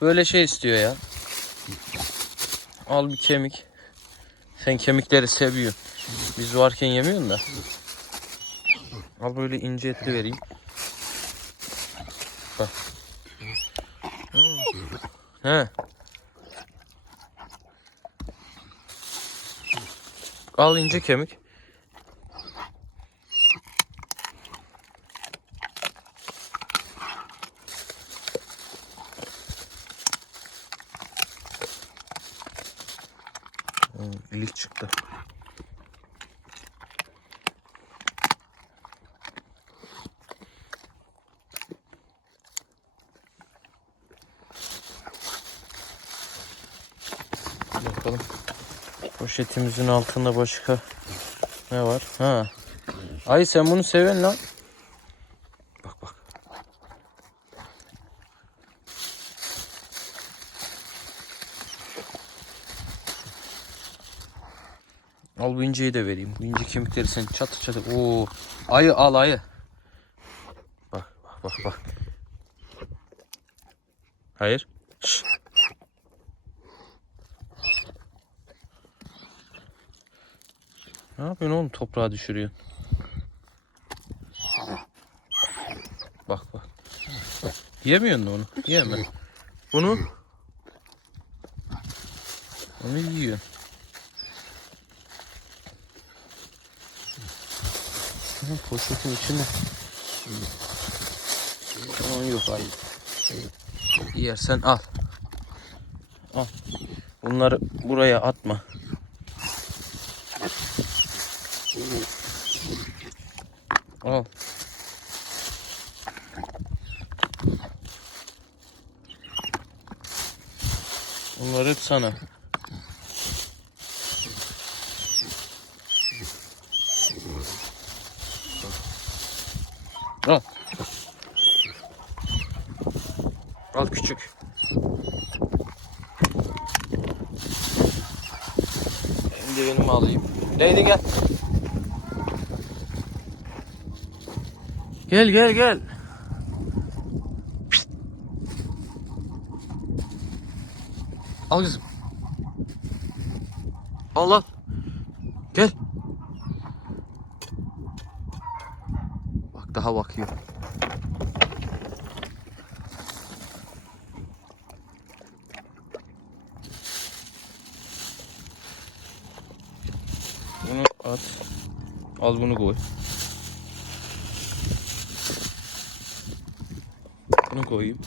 böyle şey istiyor ya. Al bir kemik. Sen kemikleri seviyorsun. Biz varken yemiyorsun da. Al böyle ince etli vereyim. Bak. He. Al ince kemik. İlik çıktı. Bakalım. Poşetimizin altında başka ne var? Ha. Ay sen bunu seven lan. Al bu inceyi de vereyim. Bu ince kemikleri sen çatır çatır. Oo. Ayı al ayı. Bak bak bak bak. Hayır. Şşş. Ne yapıyorsun oğlum toprağa düşürüyorsun. Bak bak. Yemiyorsun onu. Yeme. Bunu onu yiyor. Hı, Poşetin içinde. Tamam yok hayır. Yersen al. Al. Bunları buraya atma. Al. Bunlar hep sana. Al. Al küçük. Şimdi benim alayım. Leyli gel. Gel gel gel. Pişt. Al kızım. Al al. Gel. Bak daha bakıyor. Bunu at. Al bunu koy. Bunu koyayım.